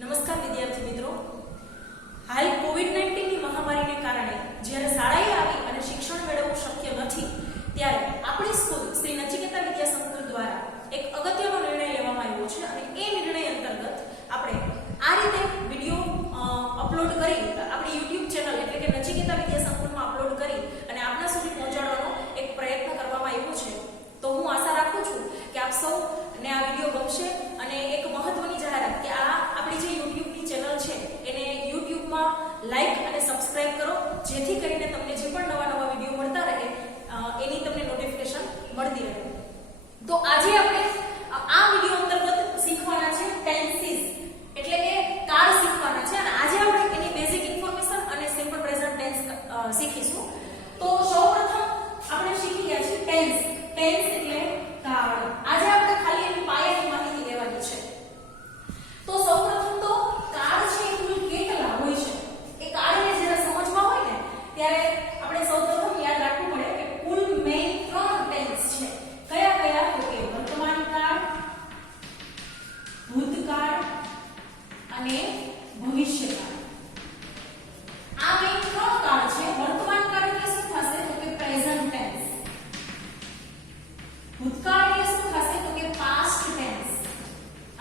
નમસ્કાર વિદ્યાર્થી મિત્રો, હાલ કોવિડ-19 ની મહામારીને કારણે જ્યારે શાળાએ આવી અને શિક્ષણ મેળવવું શક્ય નથી ત્યારે આપણી સ્કૂલ શ્રી નચિકેતા વિદ્યા સંકુલ દ્વારા એક અગત્યનો નિર્ણય લેવામાં આવ્યો છે અને એ નિર્ણય અંતર્ગત આપણે આ રીતે વિડિયો અપલોડ કરી આપણી YouTube ચેનલ એટલે કે નચિકેતા વિદ્યા સંકુલમાં અપલોડ કરી અને આપના સુધી પહોંચાડવાનો એક પ્રયત્ન કરવામાં આવ્યો છે. તો હું આશા રાખું છું કે આપ સૌને આ વિડિયો ગમશે અને એક મહત્વની જાહેરાત કે આ આપણી જે YouTube ની ચેનલ છે એને YouTube માં લાઈક અને સબસ્ક્રાઇબ કરો, જેથી કરીને તમને જે પણ નવા વિડિયો મળતા રહે એની તમને નોટિફિકેશન મળતી રહે. તો આજે આપણે આ વિડિયો અંતર્ગત શીખવાના છે ટેન્સીસ એટલે કે કાળ શીખવાના છે અને આજે આપણે એની બેઝિક ઇન્ફોર્મેશન અને સિમ્પલ પ્રેઝન્ટ ટેન્સ શીખીશું. તો સૌપ્રથમ આપણે શીખી ગયા છે ટેન્સ. ટેન્સ એટલે કાળ. આજે આપણે ખાલી એની પાયાની માહિતી લેવાની છે. તો સૌપ્રથમ તો કાળ છે એ કુલ કેટલા હોય છે એ કાળને જ્યારે સમજવા હોય ને ત્યારે આપણે સૌપ્રથમ યાદ રાખવું પડે કે કુલ મેઇન 3 ટેન્સ છે. કયા કયા? તો કે વર્તમાન કાળ, ભૂતકાળ અને ભવિષ્યકાળ. આ મેઇન 3 કાળ છે. વર્તમાન કાળ એટલે શું થશે? તો કે પ્રેઝન્ટ ટેન્સ. ભૂતકાળ એટલે શું થશે? તો કે પાસ્ટ ટેન્સ.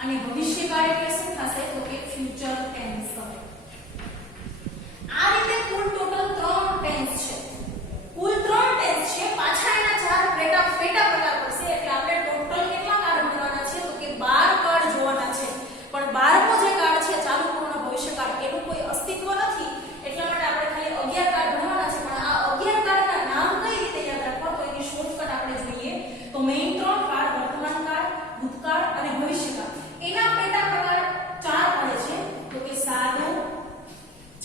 અને ભવિષ્યકાળ એટલે શું થશે? તો કે ફ્યુચર ટેન્સ. આ રીતે કુલ ટોટલ 3 ટેન્સ છે. કુલ 3 ટેન્સ છે. પાછા એના 4 પેટા પ્રકાર પડશે એટલે આપણે ટોટલ કેટલા કાળ ભણવાના છે? તો કે 12 કાળ જોવાના છે. પણ 12મો જે કાળ છે ચાલુ, પૂર્ણ, ભવિષ્યકાળ એનું કોઈ અસ્તિત્વ નથી એટલા માટે આપણે ખાલી 11 કાળ ભણવાના છે. પણ આ 11 કાળના નામ કઈ રીતે યાદ રાખવા? તો એની શોર્ટકટ આપણે જોઈએ તો મેઇન 3 કાળ વર્તમાન કાળ, ભૂતકાળ અને ભવિષ્યકાળ. એના પેટા પ્રકાર 4 પડે છે. તો કે સાદો,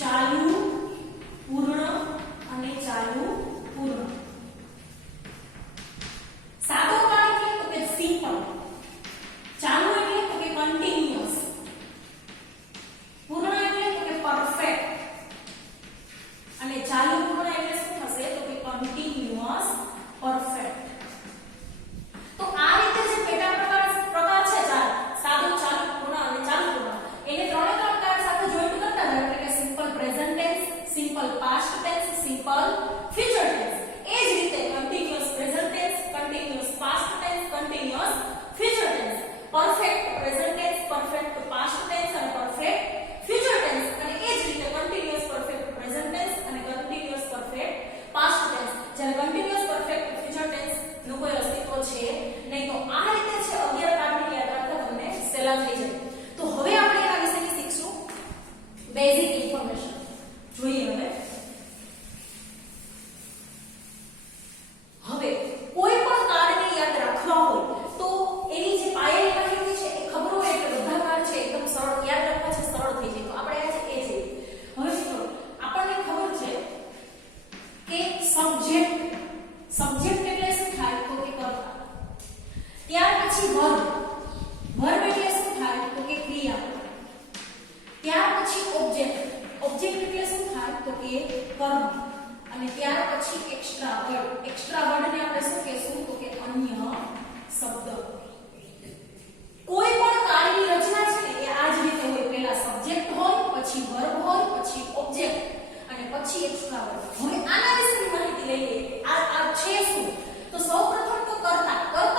ચાલુ, પૂર્ણ અને ચાલુ પૂર્ણ. સાદો કાળ એટલે તો કે સિમ્પલ, ચાલુ એટલે તો કે કન્ટિન્યુઅસ, પૂર્ણ એટલે તો કે પરફેક્ટ અને ચાલુ પૂર્ણ એટલે શું થશે? તો કે કન્ટિન્યુઅસ પરફેક્ટ. તો આ રીતે જે પેટા પ્રકાર છે 4 સાદો, ચાલુ, પૂર્ણ અને ચાલુ પૂર્ણ એને 3 કાળ સાથે જોઈન્ટ કરતા જાય એટલે કે simple present tense, simple past tense, simple future tense. એ જ રીતે continuous present tense, continuous past tense, continuous future tense, perfect present tense, perfect past tense અને પરફેક્ટ ફ્યુચર ટેન્સ. અને એ જ રીતે કન્ટિન્યુઅસ પરફેક્ટ પ્રેઝન્ટ ટેન્સ અને continuous perfect past tense. જ્યારે કન્ટિન્યુઅસ પરફેક્ટ ફ્યુચર ટેન્સ નું કોઈ અસ્તિત્વ છે નહીં. તો આ રીતે છે 11 કાળની યાદ રાખવા તમને સહેલા થઈ જાય. તો હવે આપણે એના વિશે શીખશું બેઝિક ઇન્ફોર્મેશન. જોઈએ હવે કોઈ પણ કાળને યાદ રાખવા હોય તો એની જે પાયાની માહિતી છે એ ખબર હોય એટલે બધા કાળ છે એકદમ સરળ યાદ રાખવા છે, સરળ થઈ જાય. તો આપણે આજે એ જોઈએ. હવે મિત્રો આપણને ખબર છે કે સબ્જેક્ટ એટલે શું થાય? તો કે કર્તા. ત્યાર પછી વર્બ એટલે શું થાય? તો કે ક્રિયા. ત્યાર પછી ઓબ્જેક્ટ એટલે શું થાય? તો કે કર્મ. અને ત્યાર પછી એક્સ્ટ્રા વર્ડ ને આપણે શું કહેશું? તો કે અન્ય શબ્દ. કોઈ પણ કાળની રચના છે ને એ આ જ રીતે હોય. પહેલા સબ્જેક્ટ હોય, પછી વર્બ હોય, પછી ઓબ્જેક્ટ અને પછી એક્સ્ટ્રા વર્ડ. હવે આના વિશેની માહિતી લઈ લઈએ. આ છે શું? તો સૌપ્રથમ તો કર્તા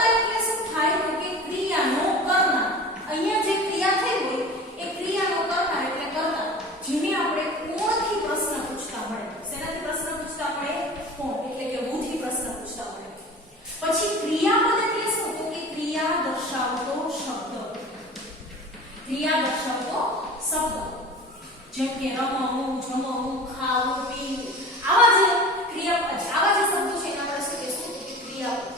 એટલે શું થાય? તો કે ક્રિયાનો કરનાર. અહીંયા જે ક્રિયા થઈ હોય એ ક્રિયાનો કરનાર એટલે કર્તા, જેને આપણે કોણથી પ્રશ્ન પૂછતા મળે. શેનાથી પ્રશ્ન પૂછતા મળે? કોણ એટલે કે હુંથી પ્રશ્ન પૂછતા મળે. પછી ક્રિયાપદ એટલે શું? તો કે ક્રિયા દર્શાવતો શબ્દ. જેમ કે રમવું, જમવું, ખાવું, પીવું, આવા જે ક્રિયાપદ, આવા જે શબ્દો છે એના આપણે શું કહેશું? કે ક્રિયાપદ.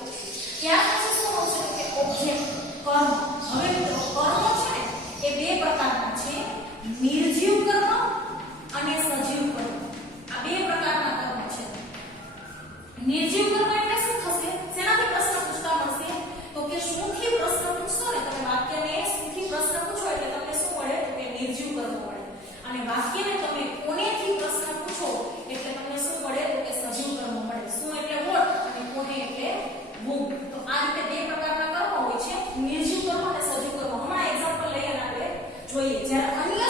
ત્યાર પછી શું આવશે? કે ઓબ્જેક્ટ, કર્મ. હવે મિત્રો કર્મ છે ને એ 2 પ્રકારના છે. નિર્જીવ કર્મ અને સજીવ કર્મ. આ 2 પ્રકારના કર્મ છે. નિર્જીવ કર્મ એટલે શું થશે? શેનાથી પ્રશ્ન પૂછતા મળશે? તો કે શુંથી પ્રશ્ન પૂછશો ને તમે વાક્યને શુંથી પ્રશ્ન પૂછો એટલે તમને શું મળે? તો કે નિર્જીવ કર્મ મળે. અને વાક્યને તમે કોનેથી પ્રશ્ન પૂછો એટલે તમને શું મળે? તો કે સજીવ કર્મ મળે. શું એટલે વોટ અને કોને એટલે whom. તો આ રીતે 2 પ્રકારના કર્મ હોય છે, નિર્જીવ કર્મ અને સજીવ કર્મ. હમણાં એક્ઝામ્પલ લઈને આપણે જોઈએ. જ્યારે અન્ય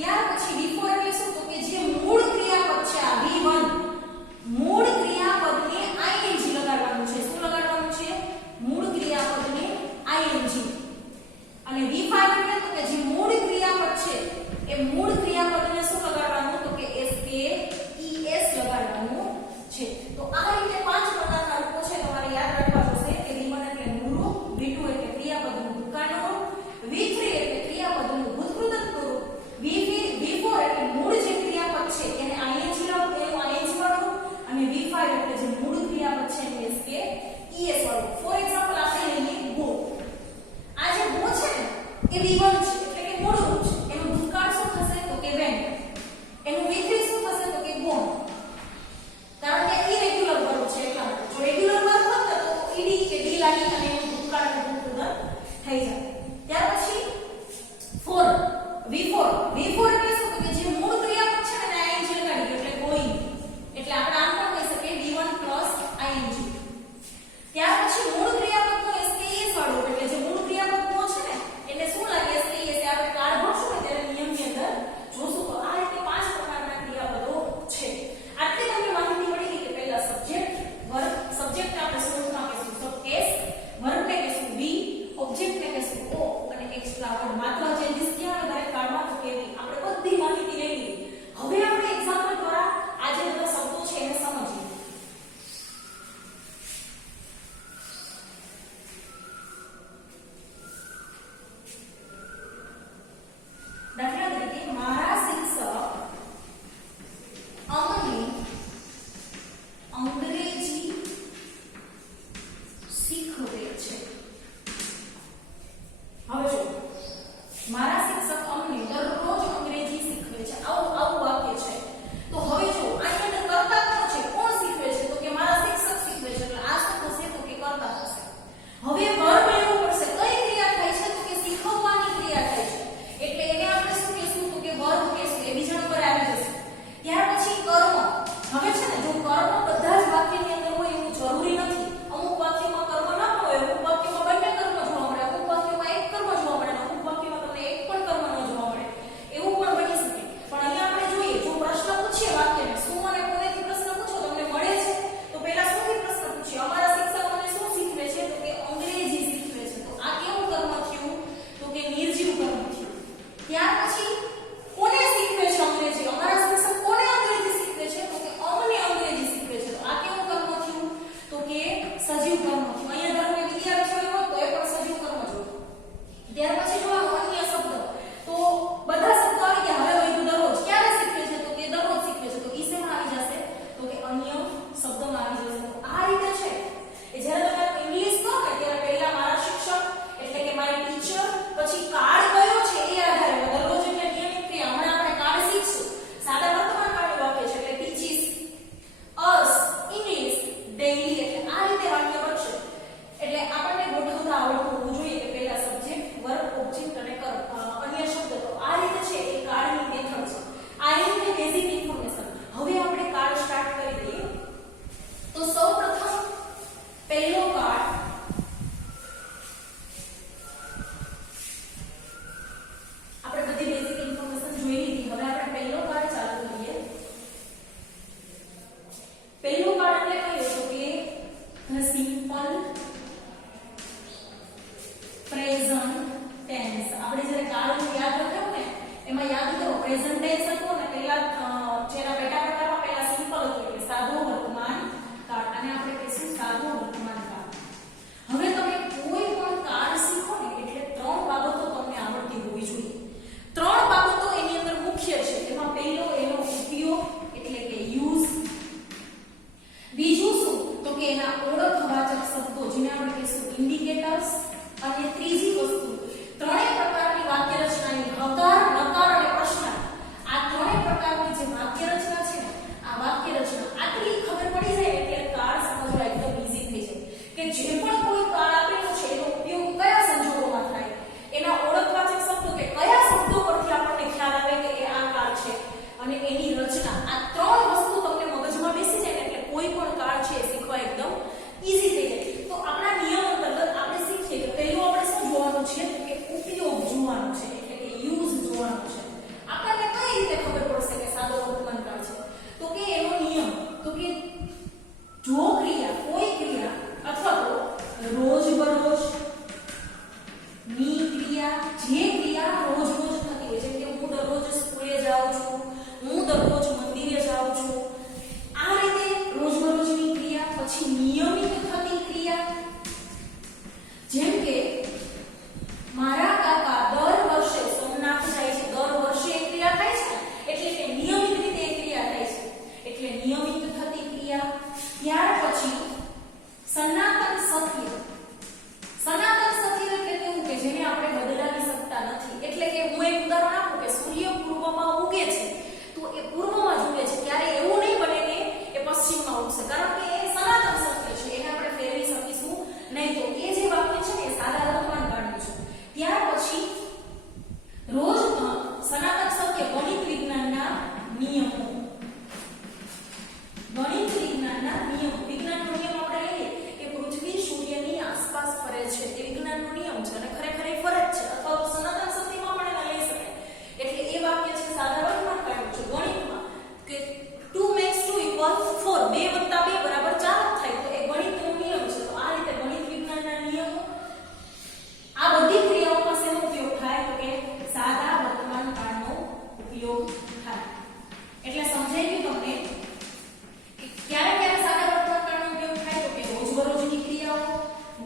ત્યાર પછી V4 એટલે શું તો કે જે મૂળ ક્રિયાપદ છે આ V1 મૂળ ક્રિયાપદને ing લગાડવાનું છે શું લગાડવાનું છે મૂળ ક્રિયાપદને ing અને V5 એટલે તો કે જે મૂળ ક્રિયાપદ છે એ મૂળ ક્રિયાપદને શું લગાડવાનું તો કે SKES લગાડવાનું છે તો આ રીતે પાંચ પ્રકારના રૂપો છે તમારે યાદ રાખવા જોશે કે V1 એટલે મૂળરૂપ V2 એટલે ક્રિયાપદનું ભૂતકાળનું રૂપ V3 એટલે ક્રિયાપદનું ભૂતકૃતકનું રૂપ V4 એટલે મૂળ જે ક્રિયાપદ છે એને ing વાળું અને V5 એટલે જે મૂળ ક્રિયાપદ છે એને SKES વાળું ફોર એક્ઝામ્પલ આપણે લઈએ ગો આ જે ગો છે ને એ V1 છે એટલે કે મૂળ રૂપ છે એનું ભૂતકાળ શું થશે તો કે went એનું V3 શું થશે તો કે gone કારણ કે ઇરેગ્યુલર વર્બ છે એટલા માટે જો રેગ્યુલર વર્બ હોત તો ed કે d લાગી અને એનું ભૂતકાળ અને ભૂતપૂર્વ થઈ જાય ત્યાર પછી V4 એટલે શું તો કે જે મૂળ ક્રિયાપદ છે ને ing લગાડી એટલે going એટલે આપણે આમ પણ કહી શકીએ V1 ing ત્યાર પછી મૂળ ક્રિયાપદનો SKES વાળો એટલે જે મૂળ ક્રિયાપદનો છે ને એટલે શું લાગે SKES એ આપણે કાળ ભણશું ને ત્યારે નિયમની અંદર જોશું તો આ રીતે પાંચ પ્રકારના ક્રિયાપદો છે આટલી તમને માહિતી મળી ગઈ કે પહેલા સબ્જેક્ટ વર્બ સબ્જેક્ટ આપણે શોર્ટમાં કહીશું તો કેસ વર્બને કહીશું V ઓબ્જેક્ટને કહીશું O અને એક્સ્ટ્રા વર્ડ માત્ર ચેન્જીસ ક્યાં વધારે કાઢવા તો કેવી આપણે બધી માહિતી લઈ લીધી હવે આપણે એક્ઝામ્પલ દ્વારા આ જે બધા શબ્દો છે એને સમજીએ દાખલા તરીકે મારા શિક્ષક અમને અંગ્રેજી શીખવે છે હવે જો મારા શિક્ષક અમને દરરોજ અંગ્રેજી શીખવે છે આવું વાક્ય છે તો હવે જો આની અંદર કર્તા કોણ છે કોણ શીખવે છે તો કે મારા શિક્ષક શીખવે છે એટલે આ શું થશે તો કે કર્તા થશે હવે વર્બ લેવું પડશે કઈ ક્રિયા થાય છે તો કે શીખવવાની ક્રિયા થાય છે એટલે એને આપણે શું કહીશું તો કે વર્બ કહીશું એ બીજા નંબરે આવી જશે ત્યાર પછી કર્મ હવે છે ને જો કર્મ બધા જ વાક્યની અંદર હોય એવું જરૂરી નથી અમુક વાક્યમાં કર્મ ના હોય અમુક વાક્યમાં બંને કર્મ જોવા મળે અમુક વાક્યમાં એક કર્મ જોવા મળે અમુક વાક્યમાં તમને એક પણ કર્મ ન જોવા મળે એવું પણ બની શકે પણ અહીંયા આપણે જોઈએ જો પ્રશ્ન પૂછીએ વાક્યને શું અને કોનેથી પ્રશ્ન પૂછો તમને મળે છે તો પહેલા શુંથી પ્રશ્ન પૂછીએ અમારા શિક્ષક અમને શું શીખવે છે તો કે અંગ્રેજી શીખવે છે તો આ કેવું કર્મ થયું તો કે નિર્જીવ કર્મ થયું ત્યાર પછી કોને શીખવે છે અંગ્રેજી અમારા શિક્ષક કોને અંગ્રેજી શીખવે છે તો કે અમને અંગ્રેજી શીખવે છે તો આ કેવું કર્મ થયું તો કે સજીવ કર્મ થયું અહીંયા ધારો કે વિદ્યાર્થીઓ હોત તો એ પણ સજીવ કર્મ જ હોય ત્યાર પછી જો અન્ય શબ્દ તો બધા શબ્દો આવી ગયા હવે વધુ દરરોજ ક્યારે શીખવે છે તો કે દરરોજ શીખવે છે તો ઈ શેમાં આવી જશે તો કે અન્ય શબ્દમાં આવી જશે તો આ રીતે છે એ જ્યારે તમે ઇંગ્લિશ કહો ને ત્યારે પહેલા મારા શિક્ષક એટલે કે મારી ટીચર પછી કાળ કયો છે એ આધારે દરરોજ એટલે નિયમિત ક્રિયા હમણાં આપણે કાળ શીખશું સાદા વર્તમાન કાળનું વાક્ય છે એટલે ટીચીસ અસ ઇંગ્લિશ ડેઈલી એટલે આ રીતે વાક્ય બનશે એટલે આપણને ગોઠવતા આવડતું હોવું જોઈએ કે પહેલા સબ્જેક્ટ વર્બ ઓબ્જેક્ટ અને અન્ય શબ્દ તો આ રીતે છે એ કાળની મેથડ છે આ રીતે બેઝિક ઇન્ફોર્મેશન હવે આપણે કાળ સ્ટાર્ટ કરી દઈએ તો સૌપ્રથમ પહેલો કાળ આપણે બધી બેઝિક ઇન્ફોર્મેશન જોઈ લીધી હવે આપણે પહેલો કાળ ચાલુ કરીએ પહેલો કાળ એટલે કયો તો કે the simple present tense આપણે જ્યારે કાળનું યાદ રાખ્યું ને એમાં યાદ કરો પ્રેઝન્ટ ટેન્સ હતો ને પહેલા જેના પેટા પ્રકારમાં પહેલા સિમ્પલ હતું એટલે સાદો વર્તમાન કાળ અને આપણે કહીશું સાદો વર્તમાન કાળ હવે તમે કોઈ પણ કાળ શીખો ને એટલે ત્રણ બાબતો તમને આવડતી હોવી જોઈએ ત્રણ બાબતો એની અંદર મુખ્ય છે એમાં પહેલો એનો ઉપયોગ એટલે કે યુઝ બીજું શું તો કે એના ઓળખવાચક શબ્દો જેને આપણે કહીશું ઇન્ડિકેટર્સ અને ત્રીજી વસ્તુ ત્રણેય પ્રકારની વાક્ય રચનાની હકાર નકાર અને પ્રશ્ન આ સનાતન સત્ય. સનાતન સત્ય એટલે કેવું કે જેને આપણે બદલાવી શકતા નથી. એટલે કે હું એક ઉદાહરણ આપું કે સૂર્ય પૂર્વમાં ઉગે છે તો એ પૂર્વમાં જ ઉગે છે, ત્યારે એવું નહીં બને કે એ પશ્ચિમમાં ઉગશે, કારણ કે એ સનાતન સત્ય છે, એને આપણે ફેરવી શકીશું નહીં. તો એ જે વાક્ય છે ને એ સાદા વર્તમાન કાળનું છે. ત્યાર પછી રોજ સનાતન સત્ય ગણિત વિજ્ઞાનના નિયમો. ગણિત વિજ્ઞાનના નિયમ. વિજ્ઞાનનો નિયમ આપણે લઈએ કે પૃથ્વી સૂર્યની આસપાસ ફરે છે, એ વિજ્ઞાનનો નિયમ છે અને ખરેખર એ ફરે જ છે, અથવા તો સનાતન સત્યમાં પણ એને લઈ શકાય. એટલે એ વાક્ય છે સાદા વર્તમાન કાળનું છે. ગણિતમાં કે 2 makes 2 = 4, 2 + 2 = 4 થાય, તો એ ગણિતનો નિયમ છે. તો આ રીતે ગણિત વિજ્ઞાનના નિયમો, આ બધી ક્રિયાઓમાં શેનો ઉપયોગ થાય તો કે સાદા વર્તમાન કાળનો ઉપયોગ થાય. એટલે સમજાઈ ગયું તમને કે ક્યારે ક્યારે સાદા વર્તમાન કાળનો ઉપયોગ થાય તો કે રોજબરોજની ક્રિયાઓ,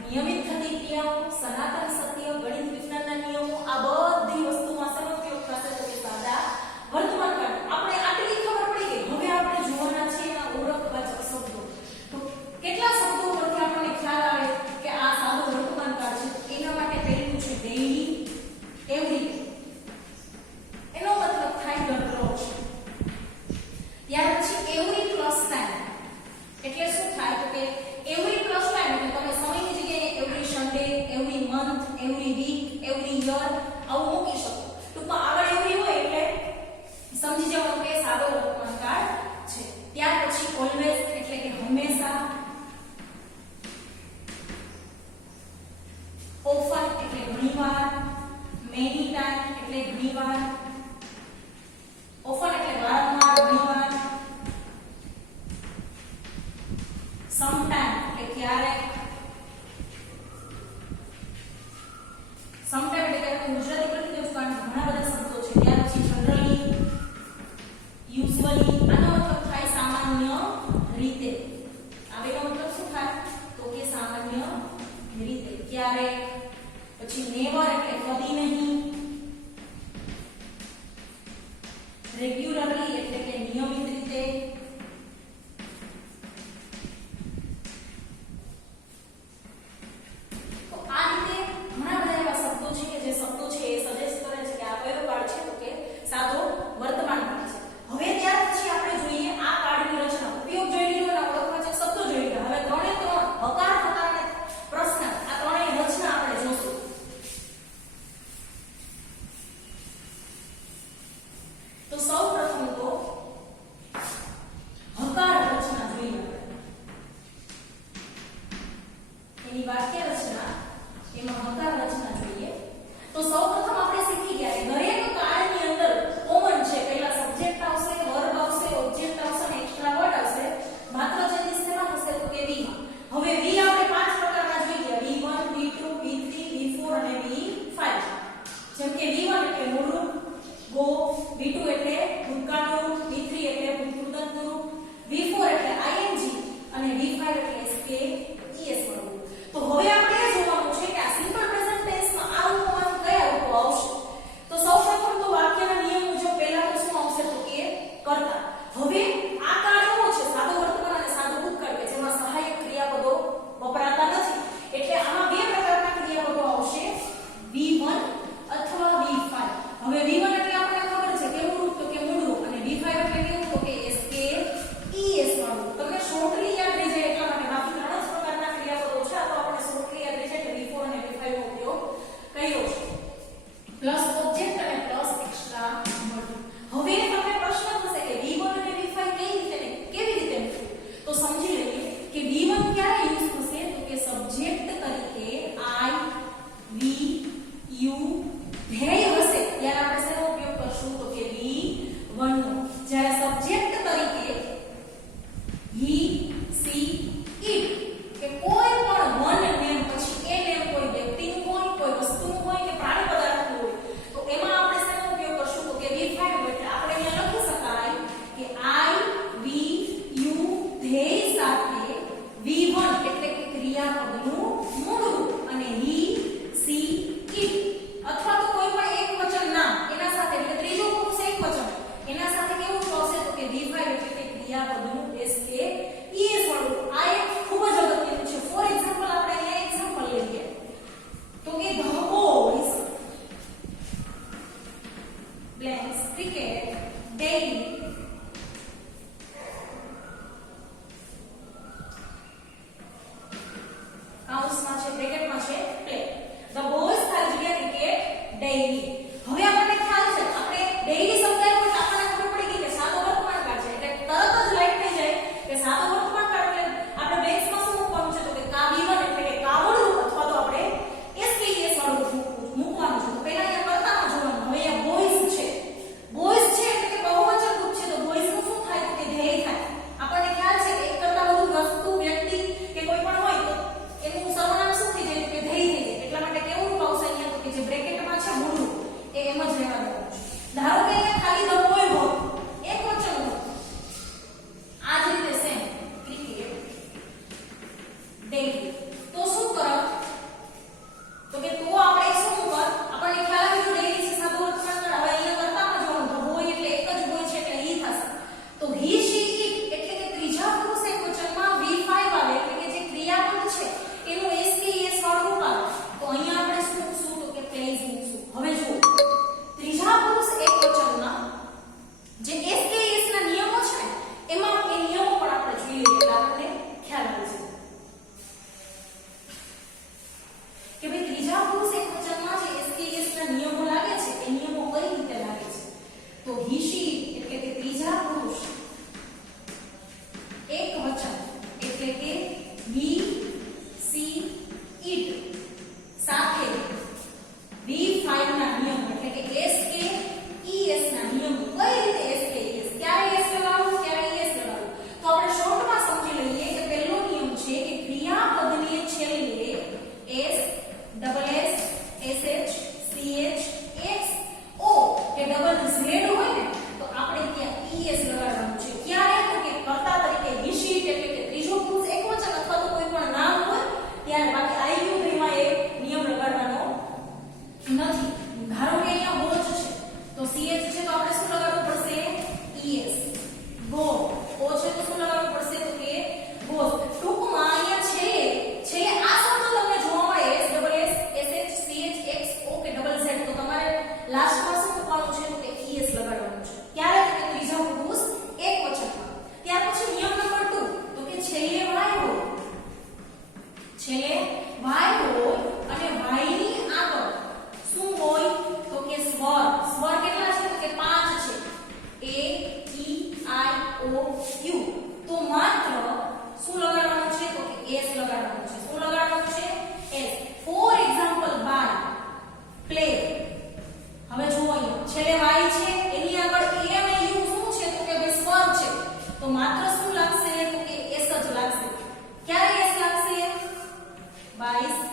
નિયમિત થતી ક્રિયાઓ, સનાતન સત્ય, ગણિત વિજ્ઞાનના નિયમો, આ બધી વસ્તુમાં શેનો ઉપયોગ થશે તો કે સાદા વર્તમાન કાળ. આપણે આટલી ખબર પડી ગઈ. હવે આપણે જોવાના છે એના ઓળખવાચક શબ્દો. તો કેટલા શબ્દો પરથી આપણને ખ્યાલ આવે કે આ સાદો વર્તમાન કાળ છે? એના માટે પહેલું છે ડેઈલી, એવરીડે. એનો મતલબ થાય દરરોજ. ત્યાર પછી એવરી પ્લસ ટાઈમ. એટલે શું થાય તો કે એવરી પ્લસ ટાઈમ એટલે તમે સમયની જગ્યાએ every Sunday, every month, every week, every year આવું મૂકી શકો. ટૂંકમાં આગળ એવરી હોય એટલે સમજી જવાનું કે સાદો વર્તમાન કાળ છે. ત્યાર પછી ઓલવેઝ એટલે કે હંમેશા, ઓફન એટલે ઘણીવાર, મેની ટાઈમ એટલે ઘણીવાર, ઓફન એટલે વારંવાર, ઘણીવાર, સમ ટાઈમ એટલે ક્યારેક, સમ ટાઈમ એટલે કે ગુજરાતી પરથી જ કારણ ઘણા બધા શબ્દો છે. ત્યાર પછી જનરલી, યુઝ્યુઅલી, આનો મતલબ થાય સામાન્ય રીતે. આ બેનો મતલબ શું થાય તો કે સામાન્ય રીતે, ક્યારેક. પછી નેવર એટલે કદી નહીં, રેગ્યુલરલી એટલે કે નિયમિત રીતે, તો આ રીતે ઘણા બધા એવા શબ્દો છે કે જે શબ્દો છે એ સજેસ્ટ કરે છે કે આ કયો કાળ છે તો કે સાદો વર્તમાન કાળ છે. હવે ત્યાર પછી આપણે જોઈએ આ કાળની રચના. ઉપયોગ જોઈ લીધો અને ઓળખવાચક શબ્દો જોઈ લીધા. હવે ત્રણે ત્રણ હકાર, હકાર અને પ્રશ્ન, આ ત્રણેય રચના આપણે જોશું. તો સૌપ્રથમ તો હકાર રચના જોઈએ. એની વાક્ય રચના, એમાં હકાર રચના જોઈએ. તો સૌપ્રથમ આપણે શીખી ગયા કે દરેક કાળની અંદર કોમન છે. પહેલા સબ્જેક્ટ આવશે, વર્બ આવશે, ઓબ્જેક્ટ આવશે અને એક્સ્ટ્રા વર્ડ આવશે. માત્ર ચેન્જીસ શેમાં થશે તો કે વી માં. હવે વી આપણે 5 પ્રકારના જોઈ ગયા: V1, V2, V3, V4 અને V5. જેમ કે V1 એટલે મૂળરૂપ, ગો, V2 એટલે ભૂતકાળનું રૂપ, V3 એટલે ભૂતકૃતનું રૂપ, V4 એટલે ing અને V5 એટલે SK ES વાળું. તો હવે આપણે એ જોવાનું છે કે આ સિમ્પલ પ્રેઝન્ટ ટેન્સમાં આ રૂપોમાંથી કયા રૂપો આવશે. તો સૌપ્રથમ તો વાક્યના નિયમ મુજબ પહેલા તો શું આવશે તો કે કર્તા. હવે આ કાળ એવો છે સાદો વર્તમાન અને સાદો ભૂતકાળ કે જેમાં સહાયક ક્રિયાપદો વપરાતા નથી. એટલે આમાં બે પ્રકારના ક્રિયાપદો આવશે, V1 અથવા V5. હવે V1 એટલે આપણને ખબર છે કેવું રૂપ તો કે મૂળરૂપ, અને V5 એટલે કેવું તો કે SK ES વાળું. તમને શોર્ટલી યાદ રહી જાય એટલા માટે બાકી 3 જ પ્રકારના ક્રિયાપદો છે. આ તો આપણે શોર્ટલી યાદ રહી જાય એટલે V4 અને V5 નો ઉપયોગ કર્યો છે. પ્લસ ઓબ્જેક્ટ અને પ્લસ એક્સ્ટ્રા વર્ડ. હવે તમને પ્રશ્ન થશે કે V1 અને V5 કેવી રીતે મૂકવું? તો સમજી લઈએ કે V1 ક્યારે યુઝ થશે તો કે સબ્જેક્ટ તરીકે I, V, U ધ્યેય હશે ત્યારે આપણે શેનો ઉપયોગ કરશું તો કે V1 નો. જ્યારે સબ્જેક્ટ તરીકે he, she, it કે કોઈ પણ વન નેમ પછી એ નેમ કોઈ વ્યક્તિનું હોય, કોઈ વસ્તુનું હોય કે પ્રાણી પદાર્થનું હોય તો એમાં આપણે શેનો ઉપયોગ કરશું તો કે V5 નો. એટલે આપણે અહીંયા લખી શકાય કે I, V, U ધ્યેય સાથે V1 એટલે કે ક્રિયાપદનું મૂળરૂપ અને he, she, it અથવા તો કોઈ પણ એક વચન નામ એના સાથે, એટલે ત્રીજો પુરુષ એક વચન એના સાથે ટેનિસ ક્રિકેટ ડેઇલી કાઉન્સમાં છે બ્રેકેટમાં છે પ્લે ધ બોયઝ ખાલી જગ્યા ક્રિકેટ ડેઇલી હવે આપણને ખ્યાલ છે આપણે ડેઇલી શબ્દ આવ્યો એટલે આપણને ખબર પડી ગઈ કે સાદો વર્તમાન કાળ છે એટલે તરત જ લાઈટ થઈ જાય કે સાદો વર્તમાન કાળ એટલે આપણે બેઝમાં શું મૂકવાનું છે તો કે કાવ્યવન એટલે કે કાવડું અથવા તો આપણે એસકેએસ વાળું મૂકવાનું છે તો પહેલા અહીંયા કર્તામાં જોવાનું હવે અહીંયા બોયઝ છે બોયઝ છે એટલે કે બહુવચન રૂપ છે તો બોયઝ નું શું થાય તો કે ધ્યેય થાય આપણને ખ્યાલ છે કે એક કરતા વધુ વસ્તુ વ્યક્તિ કે કોઈ પણ હોય તો એનું સર્વનામ શું થઈ જાય કે ધ્યેય થઈ જાય એટલા માટે કેવું રૂપ આવશે અહીંયા તો કે જે બ્રેકેટમાં છે મૂળ રૂપ એ એમ જ રહેવા દેવાનું છે ધારો કે અહીંયા ખાલી ધ બોય હોય એક વચન હોય આ જ રીતે સેમ ક્રિકેટ ડેઇલી તો શું કરત તો કે તો આપણે શું કર આપણને ખ્યાલ આવી ગયો ડેઇલી છે સાદો વર્તમાન કાળ હવે અહીંયા કરતામાં જોવાનું તો બોય એટલે એક જ બોય છે એટલે ઈ થશે તો હી શી ઇટ એટલે કે ત્રીજા પુરુષ એકવચનમાં V5 આવે એટલે કે જે ક્રિયાપદ છે એનું એસકેએસ વાળું રૂપ આવે તો અહીંયા આપણે શું મૂકશું તો કે પ્લેઝ મૂકશું હવે જુઓ ત્રીજા પુરુષ એકવચનમાં જે એસકેએસ ના નિયમો છે ને એમાં એ નિયમો પણ આપણે જોઈ લઈએ એટલે આપણને ખ્યાલ આવશે કે ભાઈ ત્રીજા પુરુષ એકવચનમાં જે એસકેએસ ના નિયમો લાગે છે એ નિયમો કઈ રીતે લાગે છે તો હી શી એટલે કે ત્રીજા પુરુષ એકવચન એટલે કે હી સી ઇટ સાથે V5 ના નિયમ એટલે કે SKES ના નિયમ કઈ રીતે SKES ક્યારે S લગાવવું ક્યારે ES લગાવવું તો આપણે શોર્ટમાં સમજી લઈએ કે પહેલો નિયમ છે કે ક્રિયાપદની છેલ્લે S double S SH CH X O કે ડબલ Z હોય ને તો આપણે ત્યાં ES લગાડવાનું છે ક્યારે તો કે કર્તા તરીકે વિશિષ્ટ એટલે કે ત્રીજો પુરુષ એકવચન અથવા તો કોઈ પણ નામ હોય ત્યારે બાકી આઈયુ ભાઈમાં એ નિયમ લગાડવાનો નથી ધારો કે અહીંયા વોચ છે તો CH છે તો આપણે શું લગાડવું પડશે ES ગો O છે તો શું લગાડવું પડશે તો કે ગોસ ટૂંકમાં અહીંયા છે આ શબ્દો તમને જોવા મળે S double S SH CH X O કે ડબલ Z તો તમારે લાસ્ટમાં શું મૂકવાનું છે તો કે ES લગાડવાનું છે ક્યારે તો કે ત્રીજા પુરુષ એકવચનમાં ત્યાર પછી નિયમ નંબર 2 તો કે છેલ્લે Y હોય છેલ્લે Y હોય અને Y ની આગળ શું હોય તો કે સ્વર સ્વર કેટલા છે તો કે 5 છે A E I O U તો માત્ર શું લગાડવાનું છે તો કે S લગાડવાનું છે શું લગાડવાનું છે S for example by play હવે જુઓ અહીંયા છેલ્લે Y છે એની આગળ A અને U શું છે તો કે ભાઈ સ્વર છે તો માત્ર શું લાગશે તો કે S જ લાગશે ક્યારે S લાગશે 22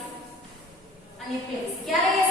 અને પ્લેસ ક્યારે S